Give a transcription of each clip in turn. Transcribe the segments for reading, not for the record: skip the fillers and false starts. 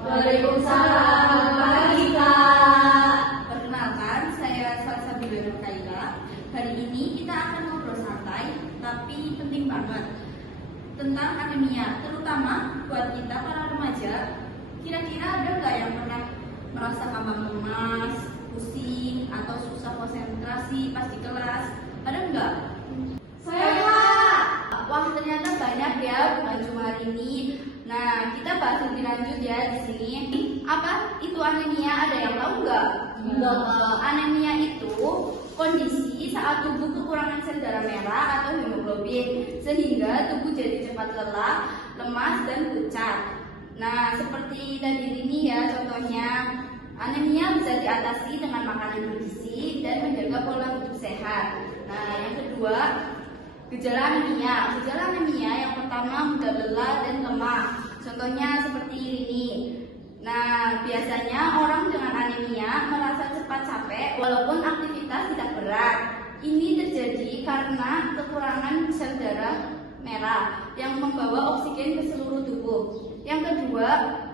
Waalaikumsalam. Pagi, Kak. Perkenalkan, saya Salsabila Kaila. Hari ini kita akan ngobrol santai, tapi penting banget tentang anemia, terutama buat kita para remaja. Kira-kira ada nggak yang pernah merasa gampang lemas, pusing, atau susah konsentrasi pas di kelas? Ada nggak? Saya. Wah, ternyata banyak ya, bukan cuma hari ini. Nah, kita bahas lebih lanjut ya di sini. Apa itu anemia? Ada yang tahu nggak? Anemia itu kondisi saat tubuh kekurangan sel darah merah atau hemoglobin, sehingga tubuh jadi cepat lelah, lemas, dan pucat. Nah, seperti tadi ini ya contohnya. Anemia bisa diatasi dengan makanan bergizi dan menjaga pola hidup sehat. Nah, yang kedua, gejala anemia. Gejala anemia yang pertama mudah lelah dan lemah. Contohnya seperti ini. Nah, biasanya orang dengan anemia merasa cepat capek walaupun aktivitas tidak berat. Ini terjadi karena kekurangan sel darah merah yang membawa oksigen ke seluruh tubuh. Yang kedua,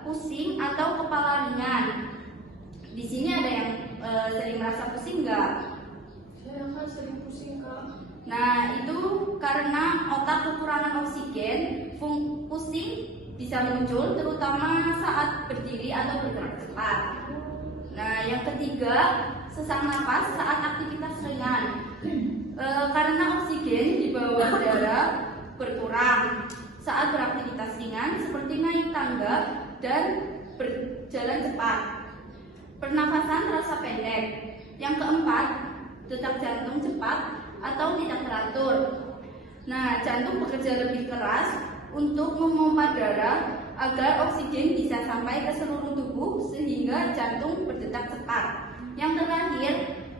pusing atau kepala ringan. Di sini ada yang sering merasa pusing nggak? Saya kan sering pusing, Kak. Nah, itu karena otak kekurangan oksigen, pusing bisa muncul terutama saat berdiri atau bergerak cepat. Nah, yang ketiga, sesak napas saat aktivitas ringan. Karena oksigen di bawah darah berkurang saat beraktivitas ringan seperti naik tangga dan berjalan cepat. Pernafasan terasa pendek. Yang keempat, detak jantung cepat atau tidak teratur. Nah, jantung bekerja lebih keras untuk memompa darah agar oksigen bisa sampai ke seluruh tubuh sehingga jantung berdetak cepat. Yang terakhir,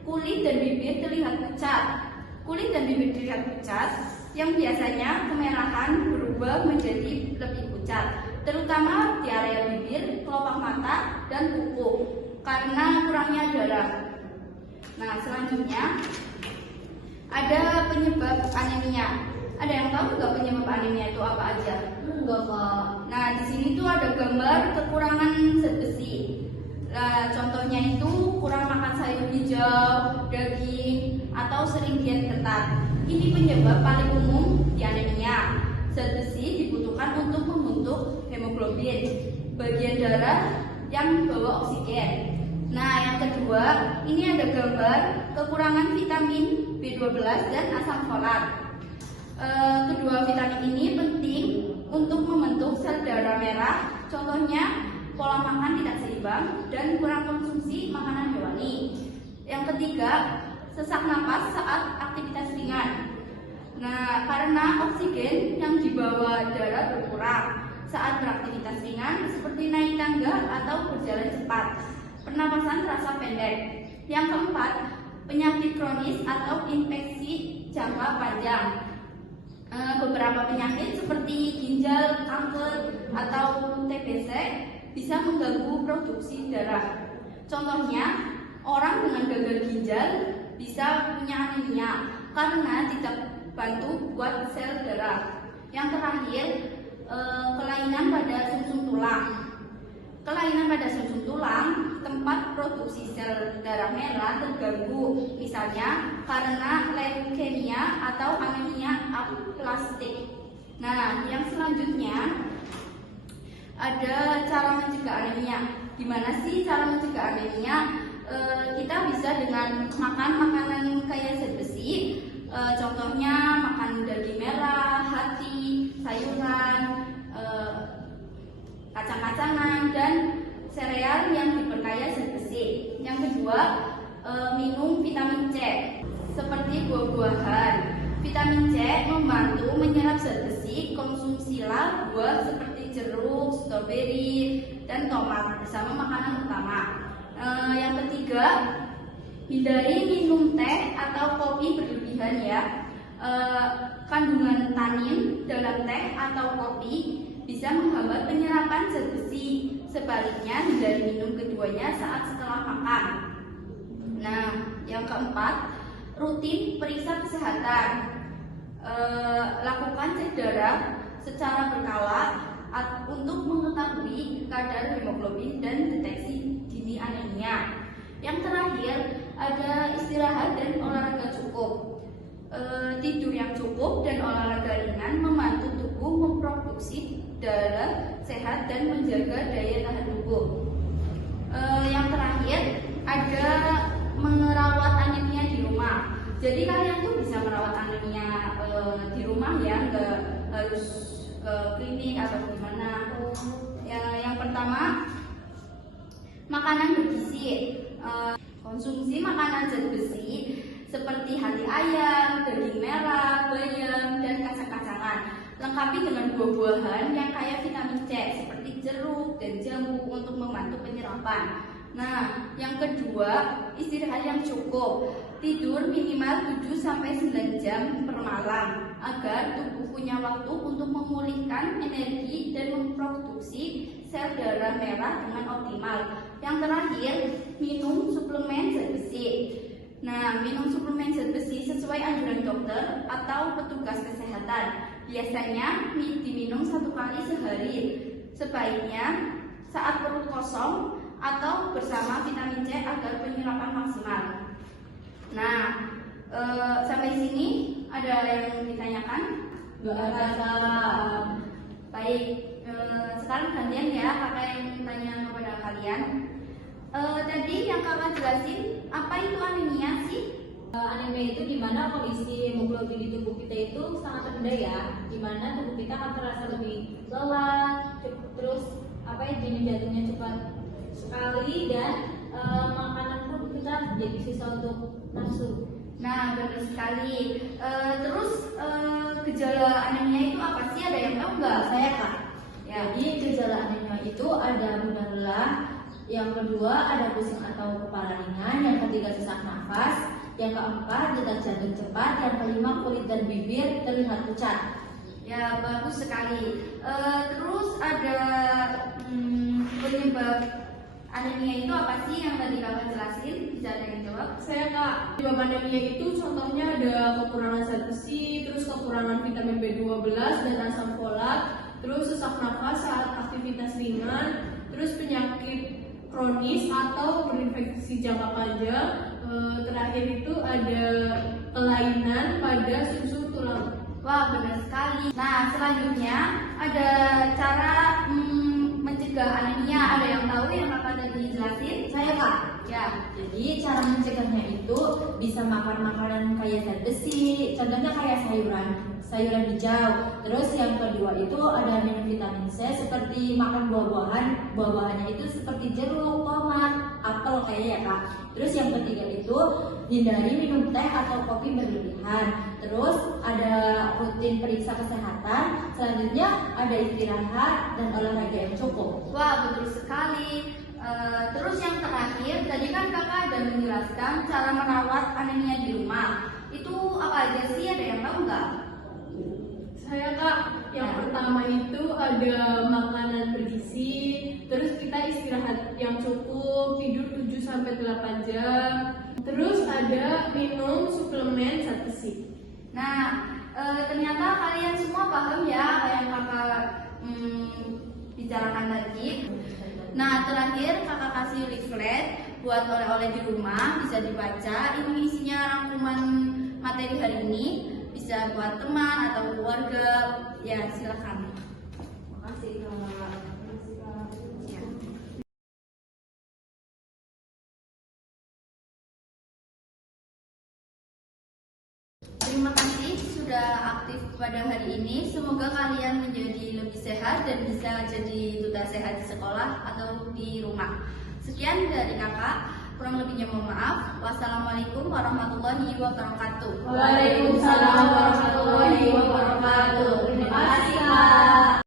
kulit dan bibir terlihat pucat. Kulit dan bibir terlihat pucat yang biasanya kemerahan berubah menjadi lebih pucat, terutama di area bibir, kelopak mata, dan kuku karena kurangnya darah. Nah, selanjutnya ada penyebab anemia. Ada yang tahu nggak penyebab anemia itu apa aja? Enggak, Kak. Nah, di sini tuh ada gambar kekurangan zat besi. Nah, contohnya itu kurang makan sayur hijau, daging, atau sering diet ketat. Ini penyebab paling umum di anemia. Zat besi dibutuhkan untuk membentuk hemoglobin, bagian darah yang membawa oksigen. Nah, yang kedua, ini ada gambar kekurangan vitamin B12 dan asam folat. Kedua vitamin ini penting untuk membentuk sel darah merah. Contohnya, pola makan tidak seimbang dan kurang konsumsi makanan hewani. Yang ketiga, sesak napas saat aktivitas ringan. Nah, karena oksigen yang dibawa darah berkurang saat beraktivitas ringan seperti naik tangga atau berjalan cepat. Pernapasan terasa pendek. Yang keempat, penyakit kronis atau infeksi jangka panjang. Beberapa penyakit seperti ginjal, kanker, atau TBC bisa mengganggu produksi darah. Contohnya, orang dengan gagal ginjal bisa punya anemia karena tidak bantu buat sel darah. Yang terakhir, kelainan pada sumsum tulang. Kelainan pada sumsum tulang, tempat produksi sel darah merah terganggu, misalnya karena leukemia atau anemia aplastik. Nah, yang selanjutnya ada cara mencegah anemia. Gimana sih cara mencegah anemia? Kita bisa dengan makan makanan kaya zat besi. Contohnya makan daging merah, hati, sayuran, kacang-kacangan, dan sereal yang diperkaya zat besi. Yang kedua, minum vitamin C seperti buah-buahan. Vitamin C membantu menyerap zat besi. Konsumsilah buah seperti jeruk, stroberi, dan tomat bersama makanan utama. Yang ketiga, hindari minum teh atau kopi berlebihan ya. Kandungan tanin dalam teh atau kopi bisa menghambat penyerapan zat besi. Sebaliknya, hindari minum keduanya saat setelah makan. Nah, yang keempat, rutin periksa kesehatan. Lakukan cek darah secara berkala untuk mengetahui kadar hemoglobin dan deteksi dini anemia. Yang terakhir ada istirahat dan olahraga cukup. Tidur yang cukup dan olahraga ringan membantu tubuh memproduksi darah sehat dan menjaga daya tahan tubuh. Yang terakhir ada merawat anemia di rumah. Jadi kalian tuh bisa merawat anemia di rumah ya, nggak harus ke klinik atau gimana. Yang pertama, makanan bergizi. Konsumsi makanan zat besi seperti hati ayam, daging merah, bayam, dan kacang-kacangan. Lengkapi dengan buah-buahan yang kaya vitamin C seperti jeruk dan jambu untuk membantu penyerapan. Nah, yang kedua, istirahat yang cukup. Tidur minimal 7-9 jam per malam agar tubuh punya waktu untuk memulihkan energi dan memproduksi sel darah merah dengan optimal. Yang terakhir, minum suplemen zat besi. Nah, minum suplemen zat besi sesuai anjuran dokter atau petugas kesehatan. Biasanya diminum 1 kali sehari. Sebaiknya saat perut kosong atau bersama vitamin C agar penyerapan maksimal. Nah, sampai sini ada yang ditanyakan? Nggak ada, Kak. Baik, sekarang gantian ya kakak yang tanya kepada kalian. Tadi yang kakak jelasin, apa itu anemia sih? Anemia itu dimana kondisi hemoglobin di tubuh kita itu sangat rendah ya, dimana tubuh kita akan terasa lebih lelah, terus denyut jantungnya cepat sekali, dan makanan pun kita jadi susah untuk nafsu. Nah, benar sekali. Terus gejala anemia itu apa sih? Ada yang tahu nggak? Saya, Kak. Ya. Jadi gejala anemia itu ada mudah lelah, yang kedua ada pusing atau kepala ringan, yang ketiga sesak nafas, yang keempat detak jantung cepat, yang kelima kulit dan bibir terlihat pucat. Ya, bagus sekali. Terus ada penyebab anemia itu apa sih yang tadi kakak jelasin? Bisa ada yang jawab? Saya, Kak. Penyebab anemia itu contohnya ada kekurangan zat besi, terus kekurangan vitamin B12 dan asam folat, terus sesak nafas saat aktivitas ringan, terus penyakit kronis atau berinfeksi jangka panjang. Terakhir itu ada kelainan pada susu tulang. Wah, benar sekali. Nah, selanjutnya ada cara mencegah anemia. Ada yang tahu yang kakak tadi jelasin? Saya, Kak. Ya. Jadi cara mencegahnya itu bisa makan makanan kaya zat besi, contohnya kayak sayuran hijau. Terus yang kedua itu ada minum vitamin C seperti makan buah-buahan. Buah-buahannya itu seperti jeruk, tomat, apel kayaknya ya, Kak. Terus yang ketiga itu hindari minum teh atau kopi berlebihan. Terus ada rutin periksa kesehatan. Selanjutnya ada istirahat dan olahraga yang cukup. Wah, betul sekali. Terus yang terakhir, tadi kan kakak ada menjelaskan cara merawat anemia di rumah. Itu apa aja sih? Ada yang tahu nggak? Saya, Kak, yang pertama itu ada makanan bergizi, terus kita istirahat yang cukup, tidur 7-8 jam, terus ada minum suplemen zat besi. Nah, ternyata kalian semua paham ya apa yang kakak bicarakan tadi. Nah, terakhir kakak kasih leaflet buat oleh-oleh di rumah, bisa dibaca. Ini isinya rangkuman materi hari ini, bisa buat teman atau keluarga. Ya, silakan. Makasih, Kak. Ya. Terima kasih sudah aktif pada hari ini. Semoga kalian menjadi lebih sehat dan bisa jadi duta sehat di sekolah atau di rumah. Sekian dari kakak, kurang lebihnya mohon maaf. Wassalamualaikum warahmatullahi wabarakatuh. Waalaikumsalam warahmatullahi wabarakatuh. Terima kasih, Kak.